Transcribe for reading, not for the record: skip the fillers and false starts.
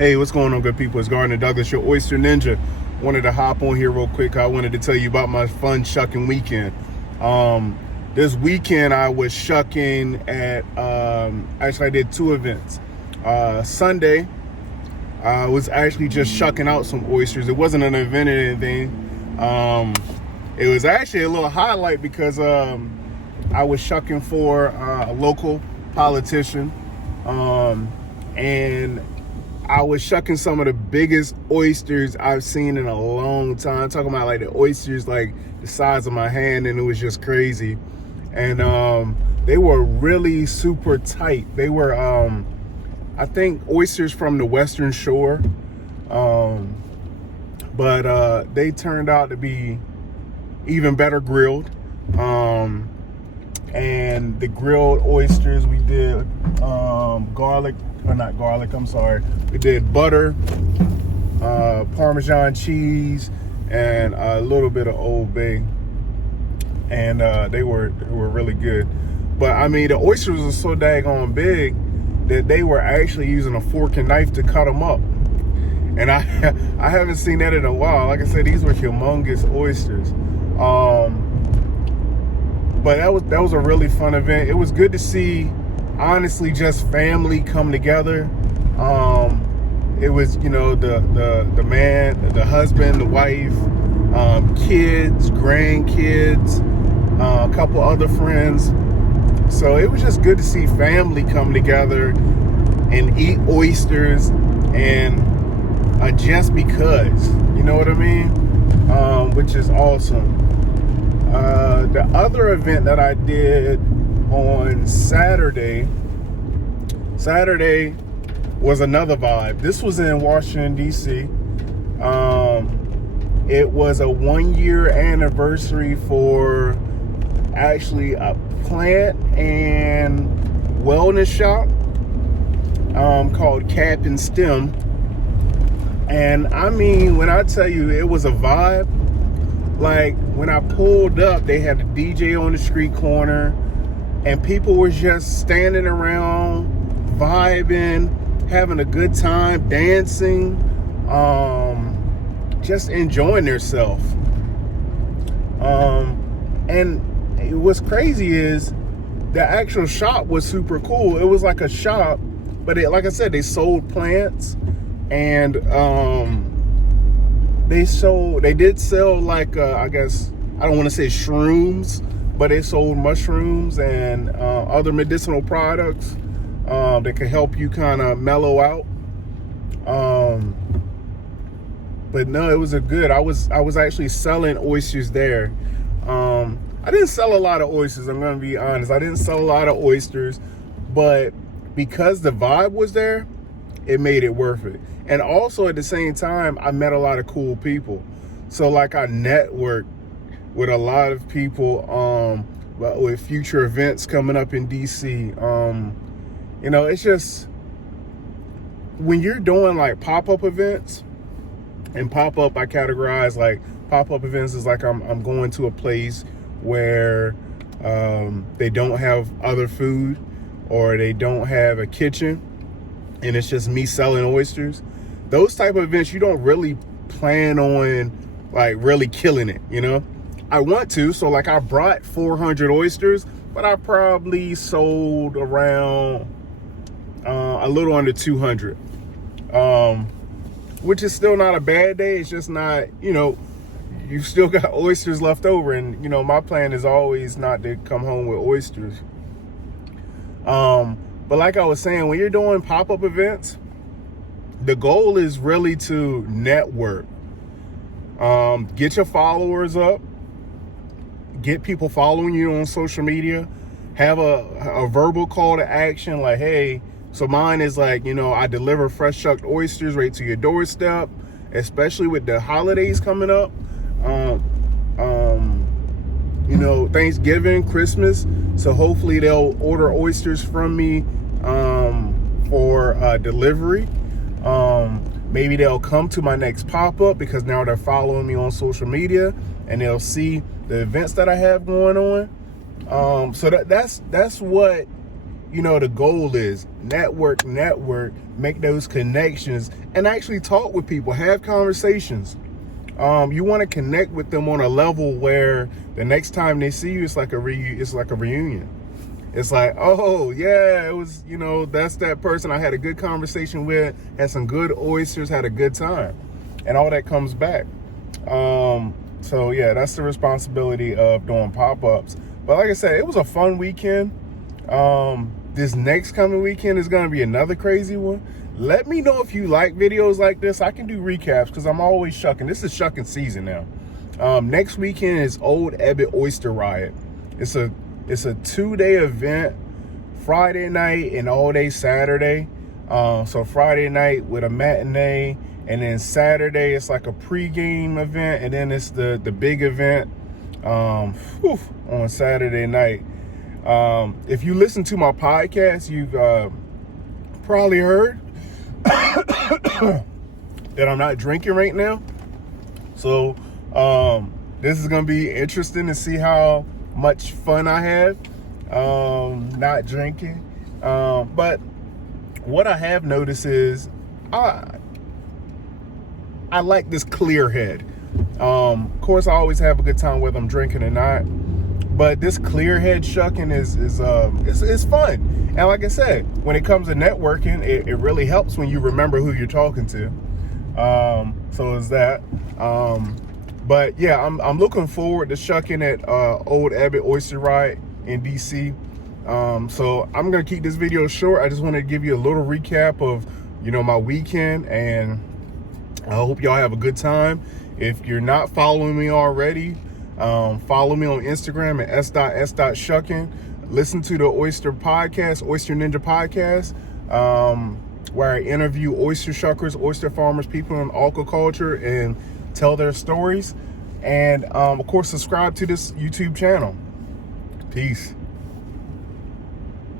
Hey, what's going on, good people? It's Gardner Douglas, your Oyster Ninja. Wanted to hop on here real quick. I wanted to tell you about my fun shucking weekend. This weekend I was shucking at, actually I did two events. Sunday, I was actually just shucking out some oysters. It wasn't an event or anything. It was actually a little highlight because I was shucking for a local politician. And I was shucking some of the biggest oysters I've seen in a long time. Talking about like the oysters like the size of my hand, and it was just crazy. And they were really super tight. They were I think oysters from the Western Shore, but they turned out to be even better grilled. And the grilled oysters, we did we did butter, Parmesan cheese, and a little bit of Old Bay, and they were really good. But I mean, the oysters were so daggone big that they were actually using a fork and knife to cut them up, and I haven't seen that in a while. Like I said, these were humongous oysters. But that was a really fun event. It was good to see, honestly, just family come together. It was, you know, the man, the husband, the wife, kids, grandkids, a couple other friends. So it was just good to see family come together and eat oysters, and just because, you know what I mean? Which is awesome. The other event that I did on Saturday was another vibe. This was in Washington, D.C. It was a 1-year anniversary for actually a plant and wellness shop called Cap and Stem. And I mean, when I tell you it was a vibe, like when I pulled up, they had a DJ on the street corner, and people were just standing around, vibing, having a good time, dancing, just enjoying themselves. And what's crazy is the actual shop was super cool. It was like a shop, but like I said, they sold plants, and they did sell like I guess, I don't want to say shrooms, but they sold mushrooms and other medicinal products that could help you kind of mellow out. But no, it was a good. I was actually selling oysters there. I didn't sell a lot of oysters, I'm gonna be honest. I didn't sell a lot of oysters, but because the vibe was there, it made it worth it. And also at the same time, I met a lot of cool people. So like I networked with a lot of people with future events coming up in DC. You know, it's just, when you're doing like pop-up events, and pop-up I categorize like pop-up events is like I'm going to a place where they don't have other food, or they don't have a kitchen, and it's just me selling oysters. Those type of events, you don't really plan on like really killing it, you know? I want to, so like I brought 400 oysters, but I probably sold around a little under 200, which is still not a bad day. It's just not, you know, you still got oysters left over, and you know, my plan is always not to come home with oysters. But like I was saying, when you're doing pop-up events, the goal is really to network, get your followers up, get people following you on social media, have a verbal call to action like, hey, so mine is like, you know, I deliver fresh shucked oysters right to your doorstep, especially with the holidays coming up. You know, Thanksgiving, Christmas. So hopefully they'll order oysters from me for delivery. Maybe they'll come to my next pop-up because now they're following me on social media, and they'll see the events that I have going on. So that's what you know, the goal is network, make those connections, and actually talk with people, have conversations. You want to connect with them on a level where the next time they see you, it's like a reunion. It's like, oh yeah, it was, you know, that's that person I had a good conversation with, had some good oysters, had a good time, and all that comes back. So yeah, that's the responsibility of doing pop-ups. But like I said, it was a fun weekend. This next coming weekend is going to be another crazy one. Let me know if you like videos like this. I can do recaps because I'm always shucking. This is shucking season now. Next weekend is Old Ebbitt Oyster Riot. It's a 2-day event, Friday night and all day Saturday. So Friday night with a matinee, and then Saturday it's like a pregame event, and then it's the big event on Saturday night. If you listen to my podcast, you've probably heard that I'm not drinking right now. So this is gonna be interesting to see how much fun I have not drinking. But what I have noticed is I like this clear head. Of course, I always have a good time whether I'm drinking or not. But this clear head shucking is fun. And like I said, when it comes to networking, it really helps when you remember who you're talking to. So is that. But yeah, I'm looking forward to shucking at Old Ebbitt Oyster Riot in DC. So I'm gonna keep this video short. I just want to give you a little recap of, you know, my weekend, and I hope y'all have a good time. If you're not following me already, follow me on Instagram at s.s.shucking. Listen to the Oyster podcast, Oyster Ninja podcast, where I interview oyster shuckers, oyster farmers, people in aquaculture, and tell their stories. And of course, subscribe to this YouTube channel. Peace.